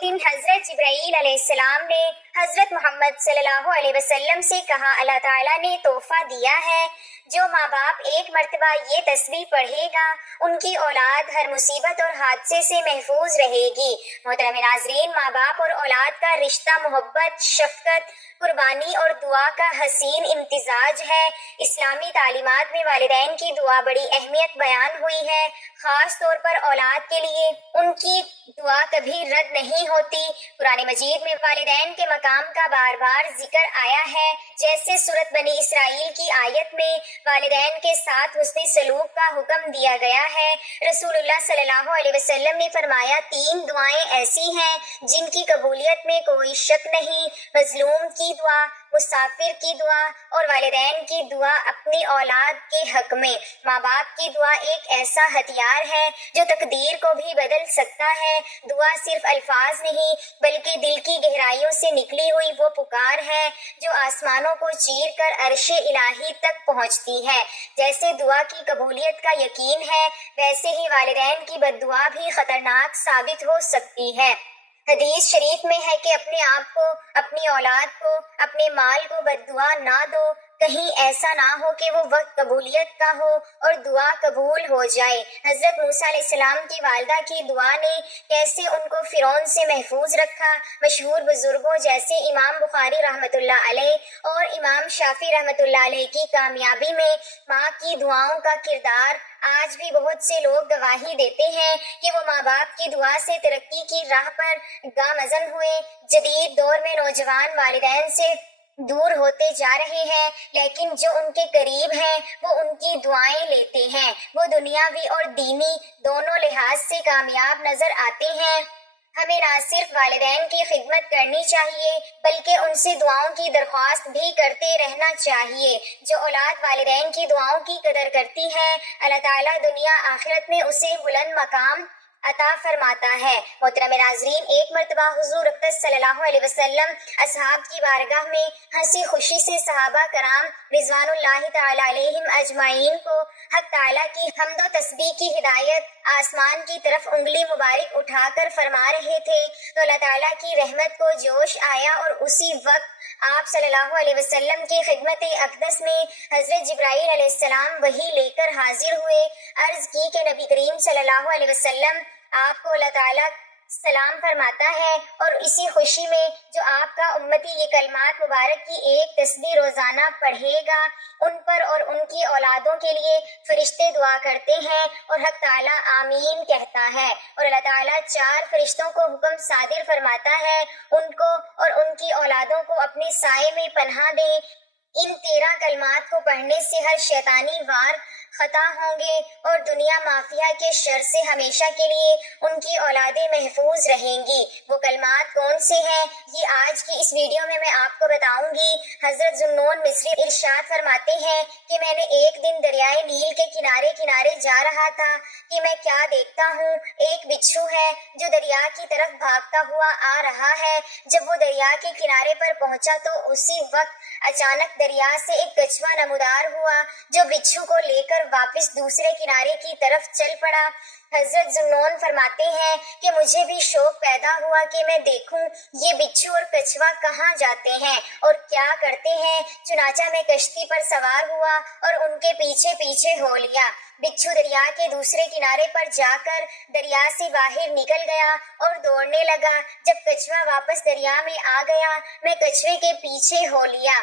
ایک دن حضرت جبرائیل علیہ السلام نے حضرت محمد صلی اللہ علیہ وسلم سے کہا، اللہ تعالیٰ نے تحفہ دیا ہے، جو ماں باپ ایک مرتبہ یہ تسبیح پڑھے گا ان کی اولاد ہر مصیبت اور حادثے سے محفوظ رہے گی۔ محترم ناظرین، ماں باپ اور اولاد کا رشتہ محبت، شفقت، قربانی اور دعا کا حسین امتزاج ہے۔ اسلامی تعلیمات میں والدین کی دعا بڑی اہمیت بیان ہوئی ہے، خاص طور پر اولاد کے لیے ان کی دعا کبھی رد نہیں ہوتی۔ قرآن مجید میں والدین کے مقام کا بار بار ذکر آیا ہے، جیسے سورۃ بنی اسرائیل کی آیت میں والدین کے ساتھ حسن سلوک کا حکم دیا گیا ہے۔ رسول اللہ صلی اللہ علیہ وسلم نے فرمایا، 3 دعائیں ایسی ہیں جن کی قبولیت میں کوئی شک نہیں، مظلوم کی دعا، مسافر کی دعا اور والدین کی دعا اپنی اولاد کے حق میں۔ ماں باپ کی دعا ایک ایسا ہتھیار ہے جو تقدیر کو بھی بدل سکتا ہے۔ دعا صرف الفاظ نہیں بلکہ دل کی گہرائیوں سے نکلی ہوئی وہ پکار ہے جو آسمانوں کو چیر کر عرش الہی تک پہنچتی ہے۔ جیسے دعا کی قبولیت کا یقین ہے، ویسے ہی والدین کی بد دعا بھی خطرناک ثابت ہو سکتی ہے۔ حدیث شریف میں ہے کہ اپنے آپ کو، اپنی اولاد کو، اپنے مال کو بد دعا نہ دو، کہیں ایسا نہ ہو کہ وہ وقت قبولیت کا ہو اور دعا قبول ہو جائے۔ حضرت موسیٰ علیہ السلام کی والدہ کی دعا نے کیسے ان کو فرعون سے محفوظ رکھا۔ مشہور بزرگوں جیسے امام بخاری رحمۃ اللہ علیہ اور امام شافعی رحمۃ اللہ علیہ کی کامیابی میں ماں کی دعاؤں کا کردار آج بھی بہت سے لوگ گواہی دیتے ہیں کہ وہ ماں باپ کی دعا سے ترقی کی راہ پر گامزن ہوئے۔ جدید دور میں نوجوان والدین سے دور ہوتے جا رہے ہیں، لیکن جو ان کے قریب ہیں وہ ان کی دعائیں لیتے ہیں۔ وہ دنیاوی اور دینی دونوں لحاظ سے کامیاب نظر آتے ہیں۔ ہمیں نہ صرف والدین کی خدمت کرنی چاہیے بلکہ ان سے دعاؤں کی درخواست بھی کرتے رہنا چاہیے۔ جو اولاد والدین کی دعاؤں کی قدر کرتی ہے، اللہ تعالیٰ دنیا آخرت میں اسے بلند مقام عطا فرماتا ہے۔ محترم ناظرین، ایک مرتبہ حضور اقدس صلی اللہ علیہ وسلم اصحاب کی بارگاہ میں ہنسی خوشی سے صحابہ کرام رضوان اللہ تعالی علیہم اجمعین کو حق تعالیٰ کی حمد و تسبیح کی ہدایت آسمان کی طرف انگلی مبارک اٹھا کر فرما رہے تھے تو اللہ تعالیٰ کی رحمت کو جوش آیا، اور اسی وقت آپ صلی اللہ علیہ وسلم کی خدمت اقدس میں حضرت جبرائیل علیہ السلام وحی لے کر حاضر ہوئے۔ عرض کی کہ نبی کریم صلی اللہ علیہ وسلم آپ کو اللہ تعالیٰ سلام فرماتا ہے، اور اسی خوشی میں جو آپ کا امتی یہ کلمات مبارک کی ایک تسبیح روزانہ پڑھے گا، ان پر اور ان کی اولادوں کے لیے فرشتے دعا کرتے ہیں اور حق تعالیٰ آمین کہتا ہے، اور اللہ تعالیٰ 4 فرشتوں کو حکم صادر فرماتا ہے ان کو اور ان کی اولادوں کو اپنے سائے میں پناہ دے۔ ان 13 کلمات کو پڑھنے سے ہر شیطانی وار خطا ہوں گے اور دنیا مافیا کے شر سے ہمیشہ کے لیے ان کی اولادیں محفوظ رہیں گی۔ وہ کلمات کون سے ہیں یہ آج کی اس ویڈیو میں آپ کو بتاؤں گی۔ حضرت ذوالنون مصری ارشاد فرماتے ہیں کہ میں نے ایک دن دریائے نیل کے کنارے کنارے جا رہا تھا کہ میں کیا دیکھتا ہوں، ایک بچھو ہے جو دریا کی طرف بھاگتا ہوا آ رہا ہے۔ جب وہ دریا کے کنارے پر پہنچا تو اسی وقت اچانک دریا سے ایک کچھوا نمودار ہوا جو بچھو کو لے کر واپس دوسرے کنارے کی طرف چل پڑا۔ حضرت ذوالنون فرماتے ہیں کہ مجھے بھی شوق پیدا ہوا کہ میں دیکھوں یہ بچھو اور کچھوا کہاں جاتے ہیں اور کیا کرتے ہیں۔ چنانچہ میں کشتی پر سوار ہوا اور ان کے پیچھے پیچھے ہو لیا۔ بچھو دریا کے دوسرے کنارے پر جا کر دریا سے باہر نکل گیا اور دوڑنے لگا۔ جب کچھوا واپس دریا میں آ گیا، میں کچھوے کے پیچھے ہو لیا۔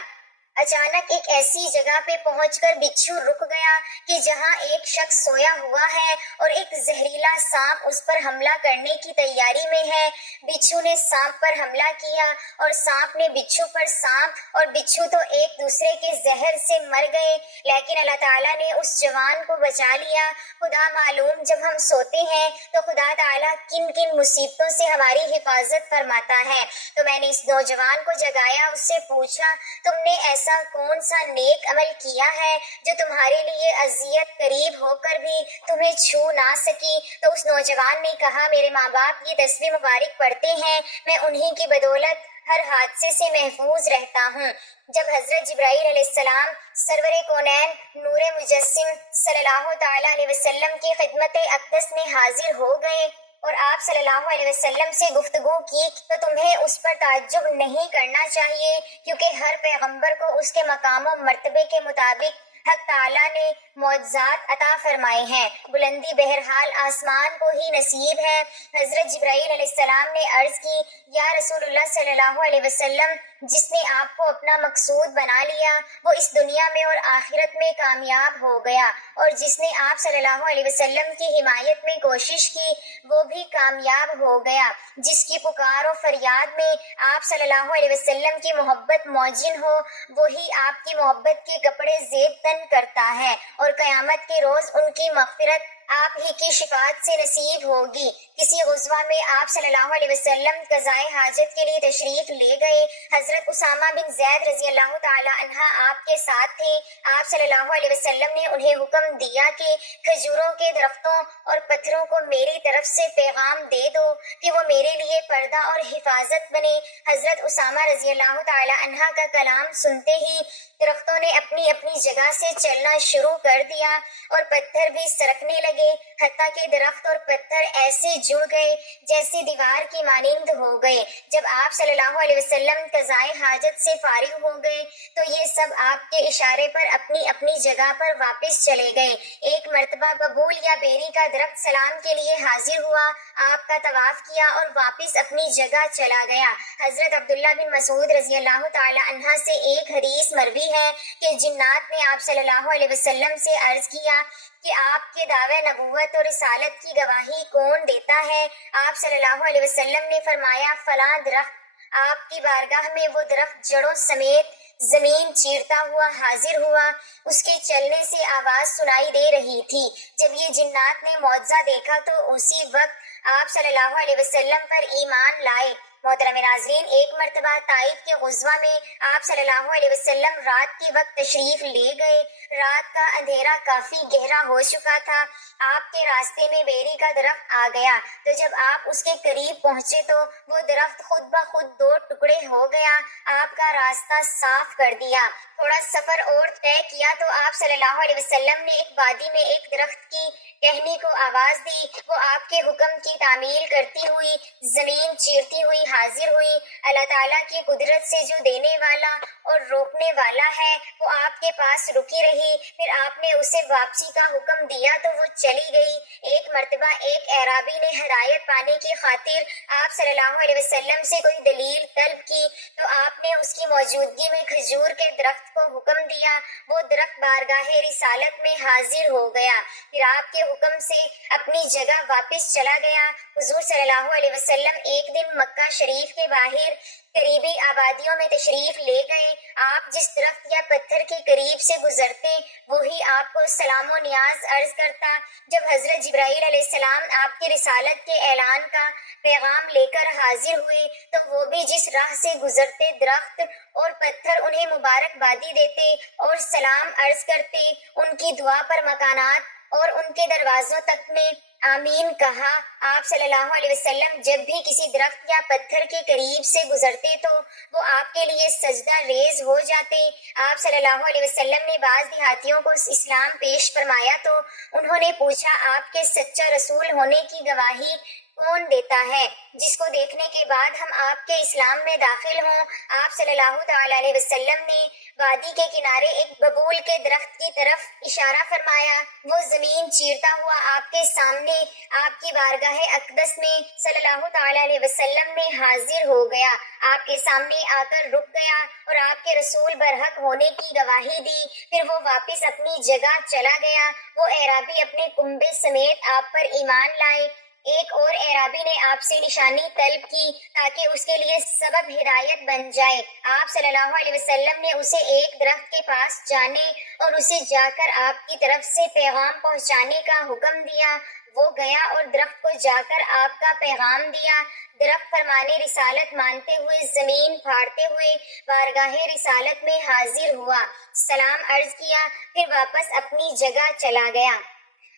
اچانک ایک ایسی جگہ پہ پہنچ کر بچھو رک گیا کہ جہاں ایک شخص سویا ہوا ہے اور ایک زہریلا سانپ اس پر حملہ کرنے کی تیاری میں ہے۔ بچھو نے سانپ پر حملہ کیا اور سانپ نے بچھو پر۔ سانپ اور بچھو تو ایک دوسرے کے زہر سے مر گئے، لیکن اللہ تعالیٰ نے اس جوان کو بچا لیا۔ خدا معلوم جب ہم سوتے ہیں تو خدا تعالیٰ کن کن مصیبتوں سے ہماری حفاظت فرماتا ہے۔ تو میں نے اس نوجوان کو جگایا، اس سے پوچھا تم نے ایسا کون سا نیک عمل کیا ہے جو تمہارے لیے اذیت قریب ہو کر بھی تمہیں چھو نہ سکی؟ تو اس نوجوان نے کہا میرے ماں باپ یہ تسبیح مبارک پڑھتے ہیں، میں انہی کی بدولت ہر حادثے سے محفوظ رہتا ہوں۔ جب حضرت جبرائیل علیہ السلام سرور کونین نور مجسم صلی اللہ تعالیٰ علیہ وسلم کی خدمت اقدس میں حاضر ہو گئے اور آپ صلی اللہ علیہ وسلم سے گفتگو کی تو تمہیں اس پر تعجب نہیں کرنا چاہیے، کیونکہ ہر پیغمبر کو اس کے مقام و مرتبے کے مطابق حق تعالیٰ نے معجزات عطا فرمائے ہیں۔ بلندی بہرحال آسمان کو ہی نصیب ہے۔ حضرت جبرائیل علیہ السلام نے عرض کی، یا رسول اللہ صلی اللہ علیہ وسلم، جس نے آپ کو اپنا مقصود بنا لیا وہ اس دنیا میں اور آخرت میں کامیاب ہو گیا، اور جس نے آپ صلی اللہ علیہ وسلم کی حمایت میں کوشش کی وہ بھی کامیاب ہو گیا۔ جس کی پکار و فریاد میں آپ صلی اللہ علیہ وسلم کی محبت موجن ہو وہی آپ کی محبت کے کپڑے زیب تن کرتا ہے، اور قیامت کے روز ان کی مغفرت آپ ہی کی شفاعت سے نصیب ہوگی۔ کسی غزوہ میں آپ صلی اللہ علیہ وسلم قضائے حاجت کے لیے تشریف لے گئے۔ حضرت اسامہ بن زید رضی اللہ تعالی عنہ آپ کے ساتھ تھے۔ آپ صلی اللہ علیہ وسلم نے انہیں حکم دیا کہ کھجوروں کے درختوں اور پتھروں کو میری طرف سے پیغام دے دو کہ وہ میرے لیے پردہ اور حفاظت بنے۔ حضرت اسامہ رضی اللہ تعالی عنہ کا کلام سنتے ہی درختوں نے اپنی اپنی جگہ سے چلنا شروع کر دیا اور پتھر بھی سرکنے لگے، حتیٰ کہ درخت اور پتھر ایسے جڑ گئے جیسے دیوار کی مانند ہو گئے۔ جب آپ صلی اللہ علیہ وسلم قضائے حاجت سے فارغ ہو گئے تو یہ سب آپ کے اشارے پر اپنی اپنی جگہ پر واپس چلے گئے۔ ایک مرتبہ ببول یا بیری کا درخت سلام کے لیے حاضر ہوا، آپ کا طواف کیا اور واپس اپنی جگہ چلا گیا۔ حضرت عبداللہ بن مسعود رضی اللہ تعالی عنہ سے ایک حدیث مروی ہے کہ جنات نے آپ صلی اللہ علیہ وسلم سے عرض کیا کہ آپ کے دعوے نبوت اور رسالت کی گواہی کون دیتا ہے؟ آپ صلی اللہ علیہ وسلم نے فرمایا، فلاں درخت۔ آپ کی بارگاہ میں وہ درخت جڑوں سمیت زمین چیرتا ہوا حاضر ہوا، اس کے چلنے سے آواز سنائی دے رہی تھی۔ جب یہ جنات نے معجزہ دیکھا تو اسی وقت آپ صلی اللہ علیہ وسلم پر ایمان لائے۔ محترم ناظرین، ایک مرتبہ طائف کے غزوہ میں آپ صلی اللہ علیہ وسلم رات کے وقت تشریف لے گئے۔ رات کا اندھیرا کافی گہرا ہو چکا تھا۔ آپ کے راستے میں بیری کا درخت آ گیا، تو جب آپ اس کے قریب پہنچے تو وہ درخت خود بخود دو ٹکڑے ہو گیا۔ آپ کا راستہ صاف کر دیا۔ تھوڑا سفر اور طے کیا تو آپ صلی اللہ علیہ وسلم نے ایک وادی میں ایک درخت کی ٹہنی کو آواز دی۔ وہ آپ کے حکم کی تعمیل کرتی ہوئی زمین چیرتی ہوئی حاضر ہوئی۔ اللہ تعالیٰ کی قدرت سے جو دینے والا اور روکنے والا ہے وہ آپ کے پاس رکی رہی، پھر آپ نے اسے واپسی کا حکم دیا تو وہ چلی گئی۔ ایک مرتبہ ایک اعرابی نے ہدایت پانے کی خاطر آپ صلی اللہ علیہ وسلم سے کوئی دلیل طلب کی تو آپ نے اس کی موجودگی میں کھجور کے درخت کو حکم دیا۔ وہ درخت بارگاہ رسالت میں حاضر ہو گیا، پھر آپ کے حکم سے اپنی جگہ واپس چلا گیا۔ حضور صلی اللہ علیہ وسلم ایک دن مکہ شریف کے باہر قریبی آبادیوں میں تشریف لے گئے۔ آپ جس درخت یا پتھر کے قریب سے گزرتے وہی آپ کو سلام و نیاز عرض کرتا۔ جب حضرت جبرائیل علیہ السلام آپ کی رسالت کے اعلان کا پیغام لے کر حاضر ہوئے تو وہ بھی جس راہ سے گزرتے درخت اور پتھر انہیں مبارکبادی دیتے اور سلام عرض کرتے۔ ان کی دعا پر مکانات اور ان کے دروازوں تک نے آمین کہا۔ آپ صلی اللہ علیہ وسلم جب بھی کسی درخت یا پتھر کے قریب سے گزرتے تو وہ آپ کے لیے سجدہ ریز ہو جاتے۔ آپ صلی اللہ علیہ وسلم نے بعض دیہاتیوں کو اسلام پیش فرمایا تو انہوں نے پوچھا، آپ کے سچا رسول ہونے کی گواہی کون دیتا ہے جس کو دیکھنے کے بعد ہم آپ کے اسلام میں داخل ہوں؟ آپ صلی اللہ تعالی علیہ وسلم نے وادی کے کنارے ایک ببول کے درخت کی طرف اشارہ فرمایا۔ وہ زمین چیرتا ہوا آپ کے سامنے آپ کی بارگاہ اقدس میں صلی اللہ تعالی علیہ وسلم میں حاضر ہو گیا، آپ کے سامنے آ کر رک گیا اور آپ کے رسول برحق ہونے کی گواہی دی۔ پھر وہ واپس اپنی جگہ چلا گیا۔ وہ اعرابی اپنے کنبے سمیت آپ پر ایمان لائے۔ ایک اور اعرابی نے آپ سے نشانی طلب کی تاکہ اس کے لیے سبب ہدایت بن جائے۔ آپ صلی اللہ علیہ وسلم نے اسے ایک درخت کے پاس جانے اور اسے جا کر آپ کی طرف سے پیغام پہنچانے کا حکم دیا۔ وہ گیا اور درخت کو جا کر آپ کا پیغام دیا۔ درخت فرمانے رسالت مانتے ہوئے زمین پھاڑتے ہوئے بارگاہ رسالت میں حاضر ہوا، سلام عرض کیا، پھر واپس اپنی جگہ چلا گیا۔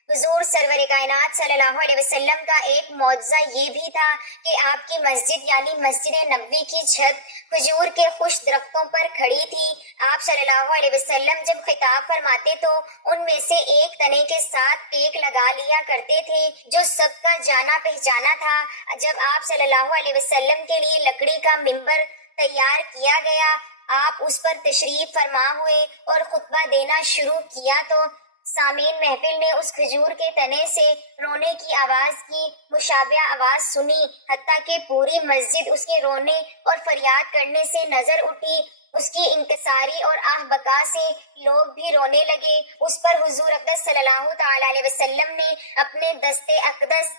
حضور سرور کائنات صلی اللہ علیہ وسلم کا ایک معجزہ یہ بھی تھا کہ آپ کی مسجد یعنی مسجد نبوی کی چھت کھجور کے خوش درختوں پر کھڑی تھی۔ آپ صلی اللہ علیہ وسلم جب خطاب فرماتے تو ان میں سے ایک تنے کے ساتھ ٹیک لگا لیا کرتے تھے جو سب کا جانا پہچانا تھا۔ جب آپ صلی اللہ علیہ وسلم کے لیے لکڑی کا ممبر تیار کیا گیا، آپ اس پر تشریف فرما ہوئے اور خطبہ دینا شروع کیا تو سامعین محفل نے اس کھجور کے تنے سے رونے کی آواز کی مشابہ آواز سنی، حتیٰ کہ پوری مسجد اس کے رونے اور فریاد کرنے سے نظر اٹھی۔ اس کی انکساری اور آہ بکا سے لوگ بھی رونے لگے۔ اس پر حضور اقدس صلی اللہ تعالی علیہ وسلم نے اپنے دست اقدس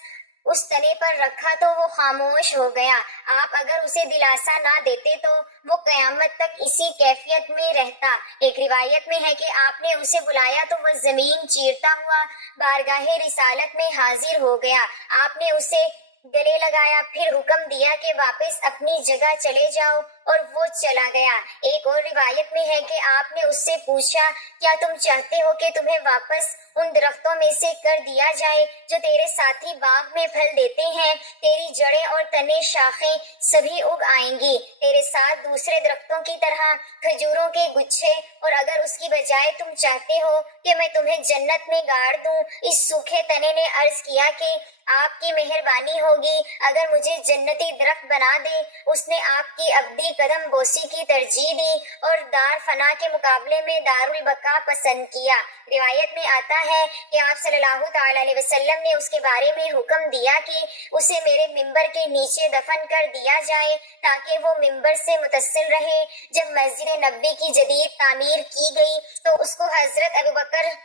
اس تنے پر رکھا تو وہ خاموش ہو گیا۔ آپ اگر اسے دلاسا نہ دیتے تو وہ قیامت تک اسی کیفیت میں رہتا۔ ایک روایت میں ہے کہ آپ نے اسے بلایا تو وہ زمین چیرتا ہوا بارگاہ رسالت میں حاضر ہو گیا۔ آپ نے اسے گلے لگایا، پھر حکم دیا کہ واپس اپنی جگہ چلے جاؤ، اور وہ چلا گیا۔ ایک اور روایت میں ہے کہ آپ نے اس سے پوچھا، کیا تم چاہتے ہو کہ تمہیں واپس ان درختوں میں سے کر دیا جائے جو تیرے ساتھی باغ میں پھل دیتے ہیں؟ تیری جڑیں اور تنے شاخیں سبھی اگ آئیں گی تیرے ساتھ دوسرے درختوں کی طرح کھجوروں کے گچھے، اور اگر اس کی بجائے تم چاہتے ہو کہ میں تمہیں جنت میں گاڑ دوں۔ اس سوکھے تنے نے عرض کیا کہ آپ کی مہربانی ہوگی اگر مجھے جنتی درخت بنا دے۔ اس نے آپ کی ابدی قدم بوسی کی ترجیح دی اور دار فنا کے مقابلے میں دار البقا پسند کیا۔ روایت میں آتا ہے کہ آپ صلی اللہ تعالی علیہ وسلم نے اس کے بارے میں حکم دیا کہ اسے میرے ممبر کے نیچے دفن کر دیا جائے تاکہ وہ ممبر سے متصل رہے۔ جب مسجد نبوی کی جدید تعمیر کی گئی تو اس کو حضرت ابوبکر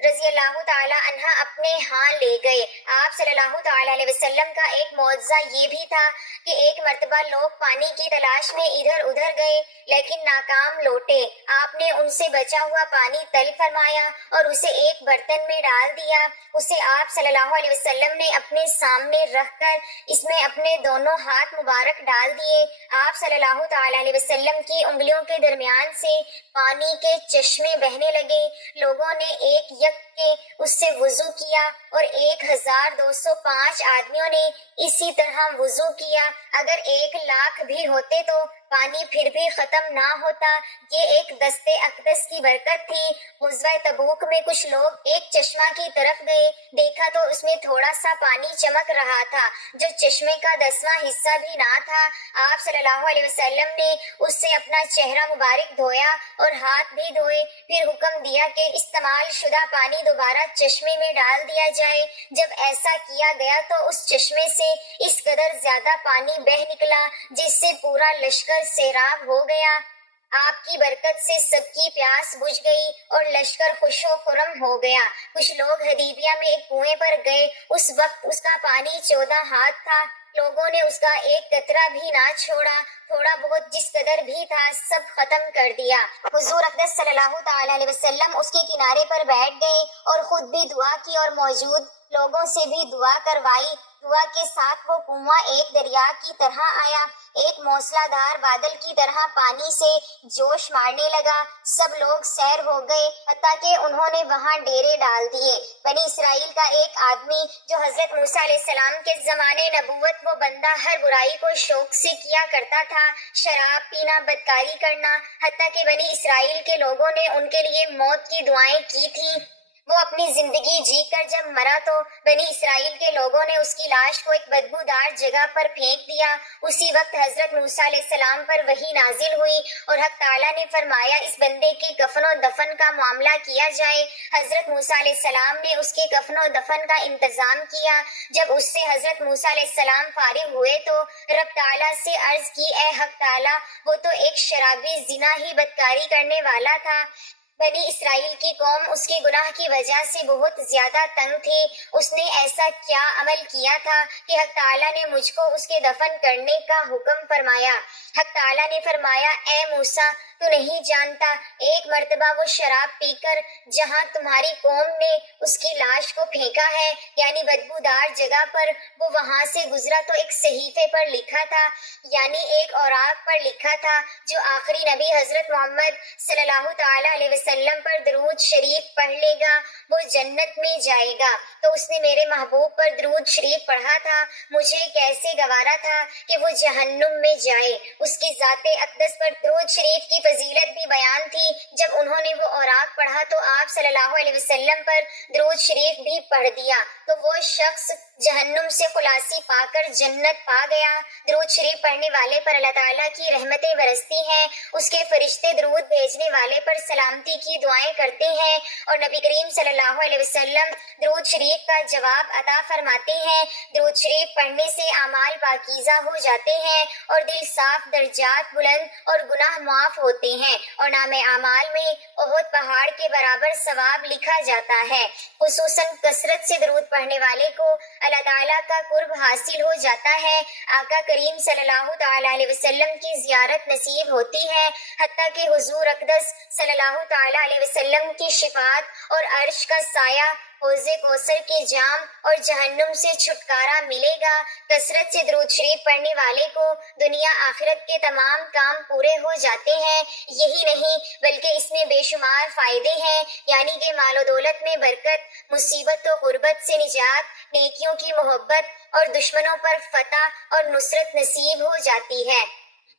رضی اللہ تعالی عنہ اپنے ہاں لے گئے۔ آپ صلی اللہ تعالی علیہ وسلم کا ایک معجزہ یہ بھی تھا کہ ایک مرتبہ لوگ پانی کی تلاش میں ادھر ادھر گئے لیکن ناکام لوٹے۔ آپ نے ان سے بچا ہوا پانی طلب فرمایا اور اسے ایک برتن میں ڈال دیا۔ اسے آپ صلی اللہ علیہ وسلم نے اپنے سامنے رکھ کر اس میں اپنے دونوں ہاتھ مبارک ڈال دیے۔ آپ صلی اللہ تعالی علیہ وسلم کی انگلیوں کے درمیان سے پانی کے چشمے بہنے لگے۔ لوگوں نے ایک یک کے اس سے وضو کیا اور 1205 آدمیوں نے اسی طرح وضو کیا۔ اگر 1,00,000 بھی ہوتے تو پانی پھر بھی ختم نہ ہوتا۔ یہ ایک دست اقدس کی برکت تھی۔ غزوہ تبوک میں کچھ لوگ ایک چشمہ کی طرف گئے، دیکھا تو اس میں تھوڑا سا پانی چمک رہا تھا جو چشمے کا 10واں حصہ بھی نہ تھا۔ آپ صلی اللہ علیہ وسلم نے اس سے اپنا چہرہ مبارک دھویا اور ہاتھ بھی دھوئے، پھر حکم دیا کہ استعمال شدہ پانی دوبارہ چشمے میں ڈال دیا جائے۔ جب ایسا کیا گیا تو اس چشمے سے اس قدر زیادہ پانی بہہ نکلا جس سے پورا لشکر سیراب ہو گیا۔ آپ کی برکت سے سب کی پیاس بجھ گئی اور لشکر خوش و خرم ہو گیا۔ کچھ لوگ حدیبیہ میں ایک کنویں پر گئے، اس وقت اس کا پانی 14 ہاتھ تھا۔ لوگوں نے اس کا ایک قطرہ بھی نہ چھوڑا، تھوڑا بہت جس قدر بھی تھا سب ختم کر دیا۔ حضور اقدس صلی اللہ تعالی علیہ وسلم اس کے کنارے پر بیٹھ گئے اور خود بھی دعا کی اور موجود لوگوں سے بھی دعا کروائی۔ دعا کے ساتھ وہ کنواں ایک دریا کی طرح آیا، ایک موسلا دھار بادل کی طرح پانی سے جوش مارنے لگا۔ سب لوگ سیر ہو گئے حتیٰ کہ انہوں نے وہاں ڈیرے ڈال دیے۔ بنی اسرائیل کا ایک آدمی جو حضرت موسیٰ علیہ السلام کے زمانے نبوت وہ بندہ ہر برائی کو شوق سے کیا کرتا تھا، شراب پینا، بدکاری کرنا، حتیٰ کہ بنی اسرائیل کے لوگوں نے ان کے لیے موت کی دعائیں کی تھیں۔ وہ اپنی زندگی جی کر جب مرا تو بنی اسرائیل کے لوگوں نے اس کی لاش کو ایک بدبودار جگہ پر پھینک دیا۔ اسی وقت حضرت موسیٰ علیہ السلام پر وحی نازل ہوئی اور حق تعالیٰ نے فرمایا اس بندے کے کفن و دفن کا معاملہ کیا جائے۔ حضرت موسیٰ علیہ السلام نے اس کے کفن و دفن کا انتظام کیا۔ جب اس سے حضرت موسیٰ علیہ السلام فارغ ہوئے تو رب تعالیٰ سے عرض کی، اے حق تعالیٰ، وہ تو ایک شرابی، زنا ہی، بدکاری کرنے والا تھا۔ بنی اسرائیل کی قوم اس کے گناہ کی وجہ سے بہت زیادہ تنگ تھی۔ اس نے ایسا کیا عمل کیا تھا کہ حق تعالیٰ نے مجھ کو اس کے دفن کرنے کا حکم فرمایا۔ حق تعالیٰ نے فرمایا، اے موسیٰ، تو نہیں جانتا ایک مرتبہ وہ شراب پی کر جہاں تمہاری قوم نے اس کی لاش کو پھینکا ہے، یعنی بدبودار جگہ پر، وہ وہاں سے گزرا تو ایک صحیفے پر لکھا تھا، یعنی ایک اوراق پر لکھا تھا جو آخری نبی حضرت محمد صلی اللہ تعالی علیہ وسلم پر درود شریف پڑھ لے گا وہ جنت میں جائے گا۔ تو اس نے میرے محبوب پر درود شریف پڑھا تھا، مجھے کیسے گوارا تھا کہ وہ جہنم میں جائے۔ اس کی ذات اقدس پر درود شریف کی فضیلت بھی بیان تھی۔ جب انہوں نے وہ اوراق پڑھا تو آپ صلی اللہ علیہ وسلم پر درود شریف بھی پڑھ دیا تو وہ شخص جہنم سے خلاصی پا کر جنت پا گیا۔ درود شریف پڑھنے والے پر اللہ تعالیٰ کی رحمتیں برستی ہیں، اس کے فرشتے درود بھیجنے والے پر سلامتی کی دعائیں کرتے ہیں، اور نبی کریم صلی اللہ علیہ وسلم درود شریف کا جواب عطا فرماتے ہیں۔ درود شریف پڑھنے سے اعمال پاکیزہ ہو جاتے ہیں اور دل صاف، درجات بلند اور گناہ معاف ہوتے ہیں، اور نام اعمال میں احد پہاڑ کے برابر ثواب لکھا جاتا ہے۔ خصوصاً کثرت سے درود پڑھنے والے کو اللہ تعالیٰ کا قرب حاصل ہو جاتا ہے۔ آقا کریم صلی اللہ تعالیٰ علیہ وسلم کی زیارت نصیب ہوتی ہے، حتیٰ کہ حضور اقدس صلی اللہ تعالیٰ علیہ وسلم کی شفاعت اور عرش کا سایہ، حوض کوثر کے جام اور جہنم سے چھٹکارا ملے گا۔ کثرت سے درود شریف پڑھنے والے کو دنیا آخرت کے تمام کام پورے ہو جاتے ہیں۔ یہی نہیں بلکہ اس میں بے شمار فائدے ہیں، یعنی کہ مال و دولت میں برکت، مصیبت و غربت سے نجات، نیکیوں کی محبت اور دشمنوں پر فتح اور نصرت نصیب ہو جاتی ہے۔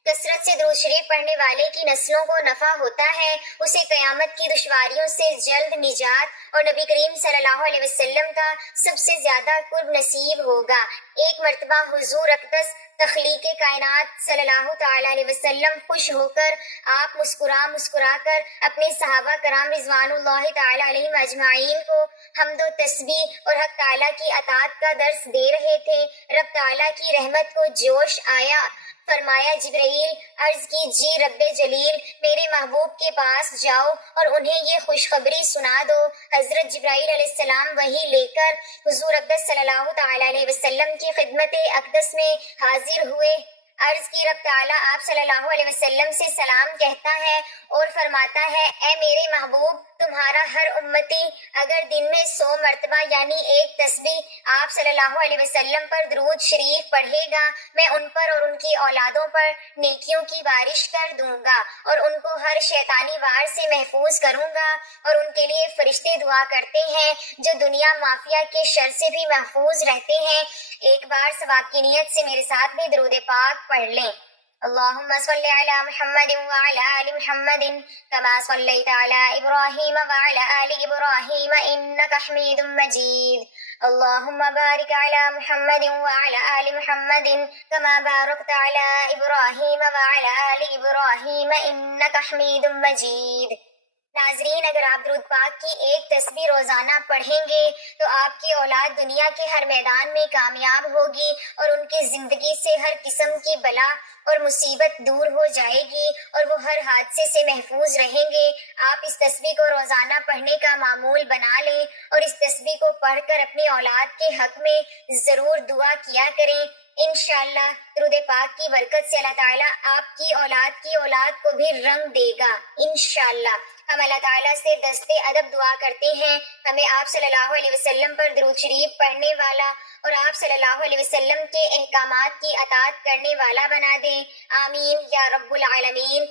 کثرت سے درود شریف پڑھنے والے کی نسلوں کو نفع ہوتا ہے، اسے قیامت کی دشواریوں سے جلد نجات اور نبی کریم صلی اللہ علیہ وسلم کا سب سے زیادہ قرب نصیب ہوگا۔ ایک مرتبہ حضور اقدس تخلیق کائنات صلی اللہ تعالیٰ علیہ وسلم خوش ہو کر آپ مسکرا کر اپنے صحابہ کرام رضوان اللہ تعالیٰ علیہم اجمعین کو حمد و تسبیح اور حق تعالیٰ کی اطاعت کا درس دے رہے تھے۔ رب تعالیٰ کی رحمت کو جوش آیا، فرمایا جبرائیل، عرض کی جی رب جلیل، میرے محبوب کے پاس جاؤ اور انہیں یہ خوشخبری سنا دو۔ حضرت جبرائیل علیہ السلام وحی لے کر حضور اقدس صلی اللہ تعالیٰ علیہ وسلم کی خدمت اقدس میں حاضر ہوئے۔ عرض کی رب تعالیٰ آپ صلی اللہ علیہ وسلم سے سلام کہتا ہے اور فرماتا ہے، اے میرے محبوب، تمہارا ہر امتی اگر دن میں 100 مرتبہ یعنی ایک تسبیح آپ صلی اللہ علیہ وسلم پر درود شریف پڑھے گا، میں ان پر اور ان کی اولادوں پر نیکیوں کی بارش کر دوں گا اور ان کو ہر شیطانی وار سے محفوظ کروں گا، اور ان کے لیے فرشتے دعا کرتے ہیں جو دنیا مافیا کے شر سے بھی محفوظ رہتے ہیں۔ ایک بار ثواب کی نیت سے میرے ساتھ بھی درود پاک پڑھ لیں۔ اللهم صل على محمد وعلى آل محمد كما صليت على إبراهيم وعلى آل إبراهيم إنك حميد مجيد اللهم بارك على محمد وعلى آل محمد كما باركت على إبراهيم وعلى آل إبراهيم إنك حميد مجيد۔ ناظرین، اگر آپ درود پاک کی ایک تسبیح روزانہ پڑھیں گے تو آپ کی اولاد دنیا کے ہر میدان میں کامیاب ہوگی اور ان کی زندگی سے ہر قسم کی بلا اور مصیبت دور ہو جائے گی اور وہ ہر حادثے سے محفوظ رہیں گے۔ آپ اس تسبیح کو روزانہ پڑھنے کا معمول بنا لیں اور اس تسبیح کو پڑھ کر اپنی اولاد کے حق میں ضرور دعا کیا کریں۔ انشاءاللہ درود پاک کی برکت سے اللہ تعالیٰ آپ کی اولاد کو بھی رنگ دے گا انشاءاللہ۔ ہم اللہ تعالیٰ سے دستے ادب دعا کرتے ہیں ہمیں آپ صلی اللہ علیہ وسلم پر درود شریف پڑھنے والا اور آپ صلی اللہ علیہ وسلم کے احکامات کی اطاعت کرنے والا بنا دے، آمین یا رب العالمین۔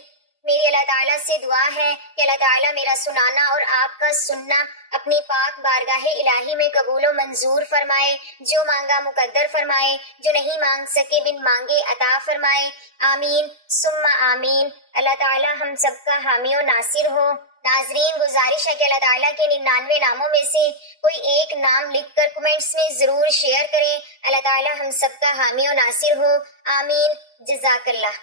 میری اللہ تعالیٰ سے دعا ہے کہ اللہ تعالیٰ میرا سنانا اور آپ کا سننا اپنی پاک بارگاہ الہی میں قبول و منظور فرمائے، جو مانگا مقدر فرمائے، جو نہیں مانگ سکے بن مانگے عطا فرمائے، آمین ثم آمین۔ اللہ تعالیٰ ہم سب کا حامی و ناصر ہو۔ ناظرین، گزارش ہے کہ اللہ تعالیٰ کے 99 ناموں میں سے کوئی ایک نام لکھ کر کمنٹس میں ضرور شیئر کریں۔ اللہ تعالیٰ ہم سب کا حامی و ناصر ہو، آمین۔ جزاک اللہ۔